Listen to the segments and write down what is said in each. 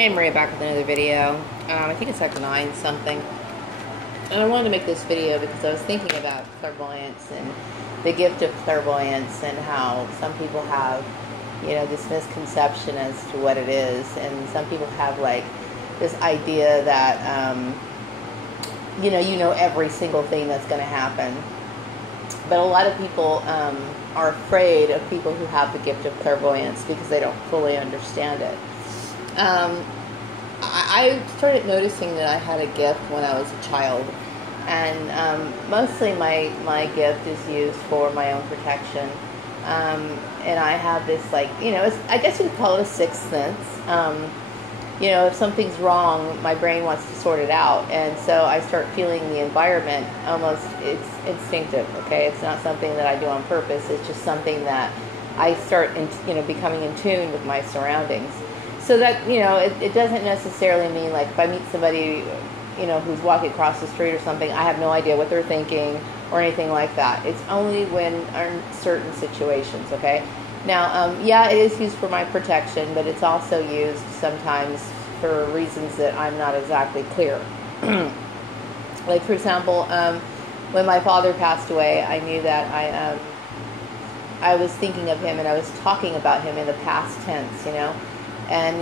Hey, Maria, back with another video. I think it's like 9 something. And I wanted to make this video because I was thinking about clairvoyance and the gift of clairvoyance and how some people have, this misconception as to what it is. And some people have like this idea that, you know every single thing that's going to happen. But a lot of people are afraid of people who have the gift of clairvoyance because they don't fully understand it. I started noticing that I had a gift when I was a child, and mostly my gift is used for my own protection. And I have this, I guess you could call it a sixth sense. If something's wrong, my brain wants to sort it out, and so I start feeling the environment almost, it's instinctive, okay? It's not something that I do on purpose, it's just something that I start, becoming in tune with my surroundings. So that, it doesn't necessarily mean, like, if I meet somebody, who's walking across the street or something, I have no idea what they're thinking or anything like that. It's only when in certain situations, okay? Now, it is used for my protection, but it's also used sometimes for reasons that I'm not exactly clear. Like, for example, when my father passed away, I knew that I was thinking of him and I was talking about him in the past tense, And,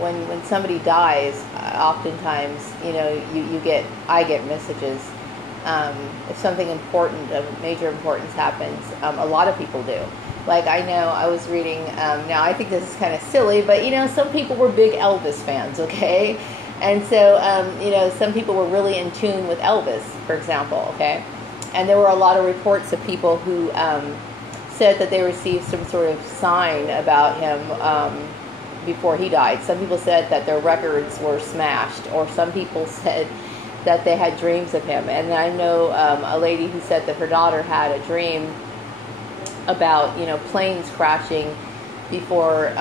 when somebody dies, oftentimes, I get messages. If something important, of major importance happens, a lot of people do. Like, I know I was reading, now I think this is kind of silly, but, some people were big Elvis fans, okay? And so, some people were really in tune with Elvis, for example, okay? And there were a lot of reports of people who said that they received some sort of sign about him before he died. Some people said that their records were smashed, or some people said that they had dreams of him. And I know a lady who said that her daughter had a dream about, planes crashing before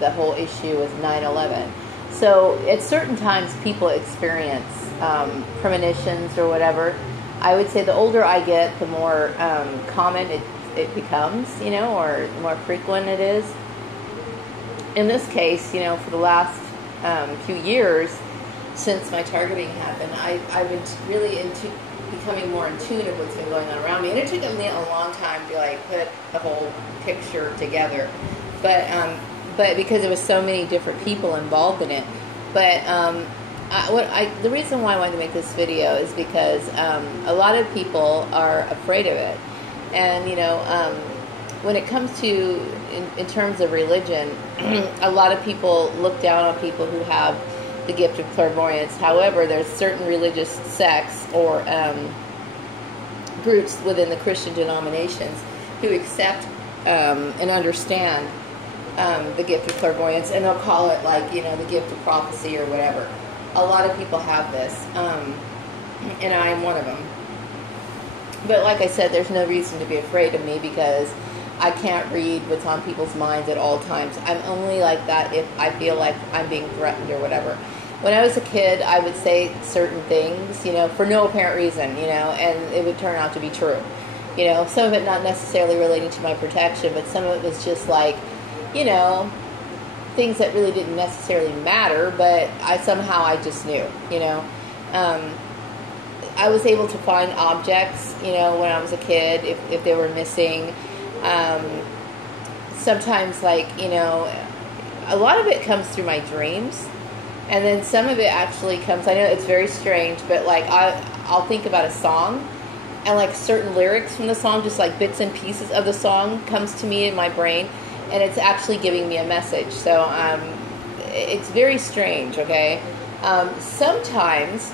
the whole issue was 9/11. So at certain times people experience premonitions or whatever. I would say the older I get, the more common it becomes, or the more frequent it is. In this case, for the last few years, since my targeting happened, I've been really becoming more in tune of what's been going on around me. And it took me a long time to put the whole picture together. But because there was so many different people involved in it. But the reason why I wanted to make this video is because a lot of people are afraid of it. And, when it comes to, in terms of religion, a lot of people look down on people who have the gift of clairvoyance. However, there's certain religious sects or groups within the Christian denominations who accept and understand the gift of clairvoyance, and they'll call it the gift of prophecy or whatever. A lot of people have this, and I am one of them. But like I said, there's no reason to be afraid of me because I can't read what's on people's minds at all times. I'm only like that if I feel like I'm being threatened or whatever. When I was a kid, I would say certain things, for no apparent reason, and it would turn out to be true. Some of it not necessarily relating to my protection, but some of it was just things that really didn't necessarily matter, but I just knew, I was able to find objects, when I was a kid, if they were missing. Sometimes, a lot of it comes through my dreams, and then some of it actually comes, I know it's very strange, but I'll think about a song, and certain lyrics from the song, just bits and pieces of the song comes to me in my brain, and it's actually giving me a message. So it's very strange, okay? Sometimes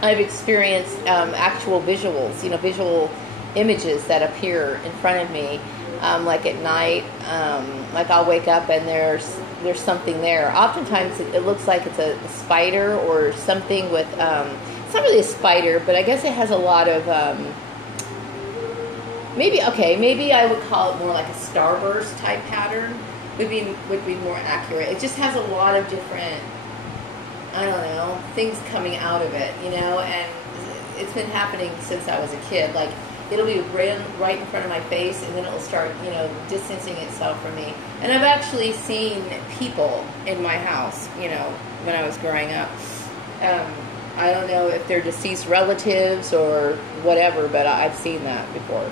I've experienced actual visuals, visual images that appear in front of me, at night. I'll wake up and there's something there. Oftentimes it looks like it's a spider or something with, it's not really a spider, but I guess it has a lot of, maybe I would call it more like a starburst type pattern would be more accurate. It just has a lot of different, I don't know, things coming out of it, and it's been happening since I was a kid. it'll be right in front of my face, and then it'll start, distancing itself from me. And I've actually seen people in my house, when I was growing up. I don't know if they're deceased relatives or whatever, but I've seen that before.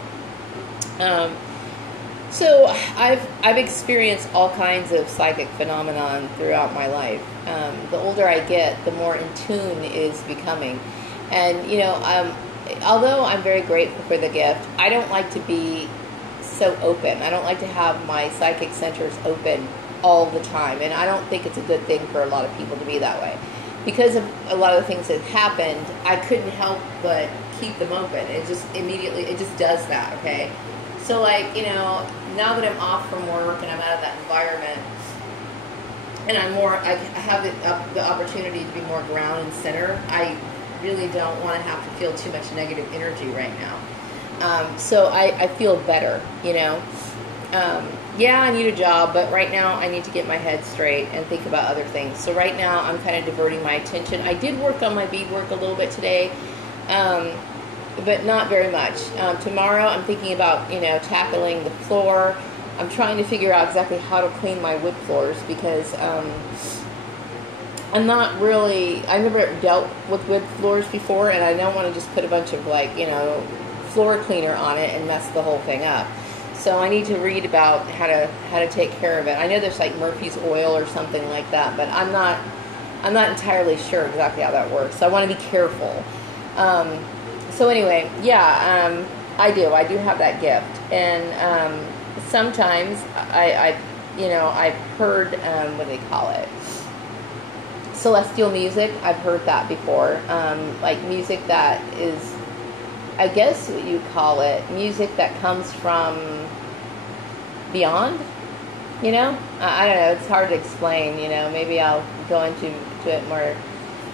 So I've experienced all kinds of psychic phenomenon throughout my life. The older I get, the more in tune is becoming. And, although I'm very grateful for the gift, I don't like to be so open. I don't like to have my psychic centers open all the time. And I don't think it's a good thing for a lot of people to be that way. Because of a lot of the things that happened, I couldn't help but keep them open. It just does that, okay? So, now that I'm off from work and I'm out of that environment, and I have the opportunity to be more ground and center, I really don't want to have to feel too much negative energy right now. So I feel better, Yeah, I need a job, but right now I need to get my head straight and think about other things. So right now I'm kind of diverting my attention. I did work on my beadwork a little bit today, but not very much. Tomorrow I'm thinking about, tackling the floor. I'm trying to figure out exactly how to clean my wood floors because I'm not really, I've never dealt with wood floors before, and I don't want to just put a bunch of floor cleaner on it and mess the whole thing up. So I need to read about how to take care of it. I know there's Murphy's oil or something like that, but I'm not entirely sure exactly how that works. So I want to be careful. So anyway, yeah, I do have that gift, and sometimes I've heard what do they call it? Celestial music. I've heard that before. Music that is, I guess what you call it, music that comes from beyond, I don't know, it's hard to explain, maybe I'll go into it more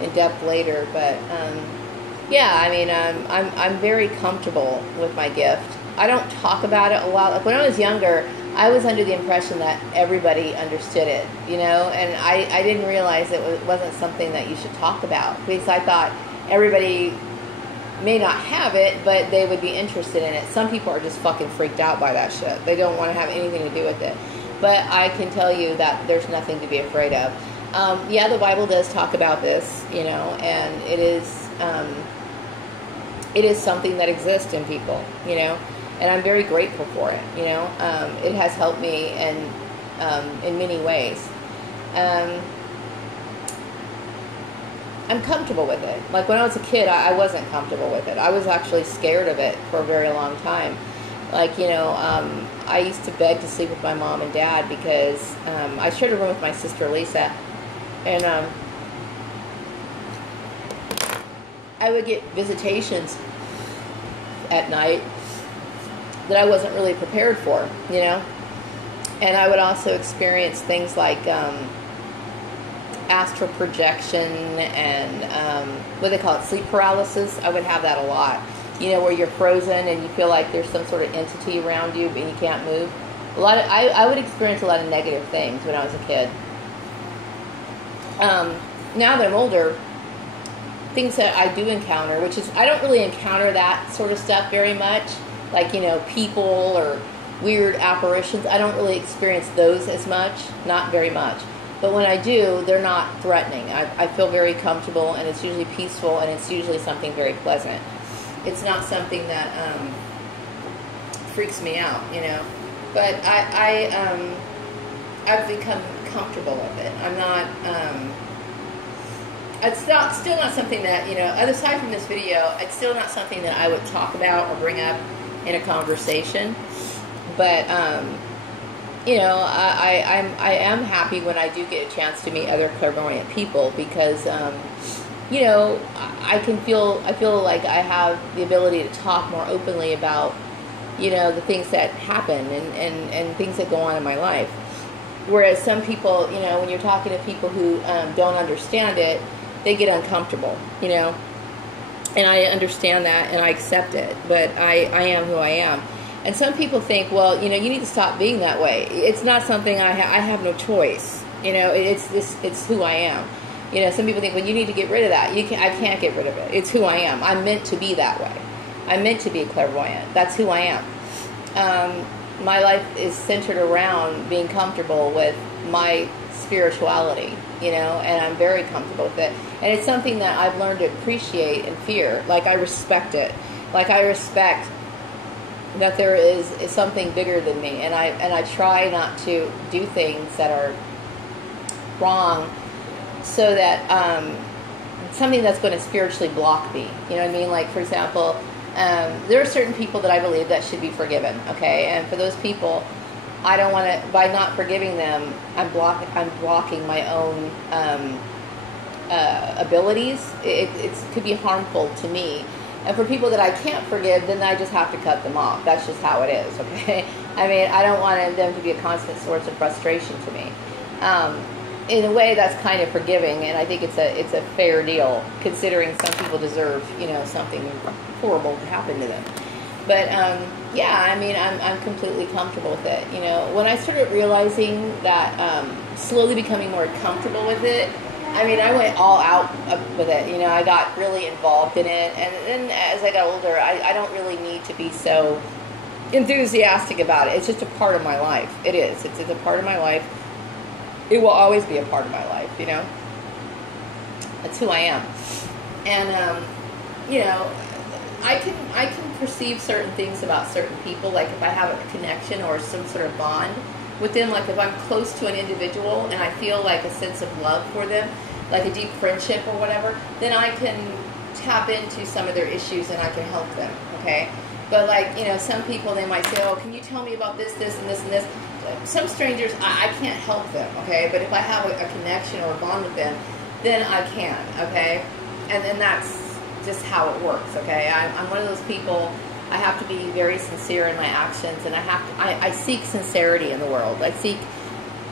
in depth later, but yeah, I'm very comfortable with my gift. I don't talk about it a lot. When I was younger, I was under the impression that everybody understood it, and I didn't realize it wasn't something that you should talk about, because I thought everybody may not have it, but they would be interested in it. Some people are just fucking freaked out by that shit. They don't want to have anything to do with it. But I can tell you that there's nothing to be afraid of. Yeah, the Bible does talk about this, and it is something that exists in people, and I'm very grateful for it, it has helped me in many ways. I'm comfortable with it. When I was a kid, I wasn't comfortable with it. I was actually scared of it for a very long time. I used to beg to sleep with my mom and dad because I shared a room with my sister Lisa, and I would get visitations at night that I wasn't really prepared for, and I would also experience things like astral projection and what they call it, sleep paralysis. I would have that a lot, where you're frozen and you feel like there's some sort of entity around you, but you can't move. I would experience a lot of negative things when I was a kid. Now that I'm older, things that I do encounter, which is, I don't really encounter that sort of stuff very much, people or weird apparitions. I don't really experience those as much, not very much. But when I do, they're not threatening. I feel very comfortable, and it's usually peaceful, and it's usually something very pleasant. It's not something that freaks me out, But I've become comfortable with it. I'm not. It's still not something that, aside from this video, it's still not something that I would talk about or bring up in a conversation. But I am happy when I do get a chance to meet other clairvoyant people, because I feel like I have the ability to talk more openly about the things that happen and things that go on in my life. Whereas some people, when you're talking to people who don't understand it, they get uncomfortable, and I understand that and I accept it, but I am who I am. And some people think, well, you need to stop being that way. It's not something I have no choice. It's who I am. Some people think, well, you need to get rid of that. I can't get rid of it. It's who I am. I'm meant to be that way. I'm meant to be a clairvoyant. That's who I am. My life is centered around being comfortable with my spirituality, you know, and I'm very comfortable with it. And it's something that I've learned to appreciate and fear. Like, I respect it. Like, I respect that there is something bigger than me, and I try not to do things that are wrong, so that something that's going to spiritually block me. You know what I mean? Like, for example, there are certain people that I believe that should be forgiven. Okay, and for those people, I don't want to. By not forgiving them, I'm blocking my own abilities. It could be harmful to me. And for people that I can't forgive, then I just have to cut them off. That's just how it is, okay? I mean, I don't want them to be a constant source of frustration to me. In a way, that's kind of forgiving, and I think it's a fair deal, considering some people deserve, you know, something horrible to happen to them. But yeah, I mean, I'm completely comfortable with it. You know, when I started realizing that, slowly becoming more comfortable with it, I mean, I went all out with it. You know, I got really involved in it. And then as I got older, I don't really need to be so enthusiastic about it. It's just a part of my life. It is. It's a part of my life. It will always be a part of my life, you know. That's who I am. And, you know, I can perceive certain things about certain people. Like, if I have a connection or some sort of bond with them, like if I'm close to an individual and I feel like a sense of love for them, like a deep friendship or whatever, then I can tap into some of their issues and I can help them, okay? But, like, you know, some people, they might say, oh, can you tell me about this, this, and this, and this? Some strangers, I can't help them, okay? But if I have a connection or a bond with them, then I can, okay? And then that's just how it works, okay? I'm one of those people. I have to be very sincere in my actions, and I seek sincerity in the world. I seek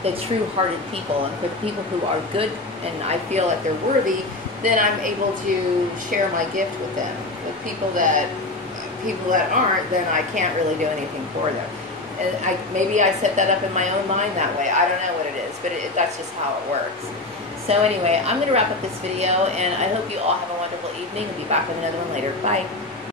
the true-hearted people, and for the people who are good and I feel that they're worthy, then I'm able to share my gift with them. With people that aren't, then I can't really do anything for them. And maybe I set that up in my own mind that way. I don't know what it is, but that's just how it works. So anyway, I'm going to wrap up this video, and I hope you all have a wonderful evening. I'll be back with another one later. Bye.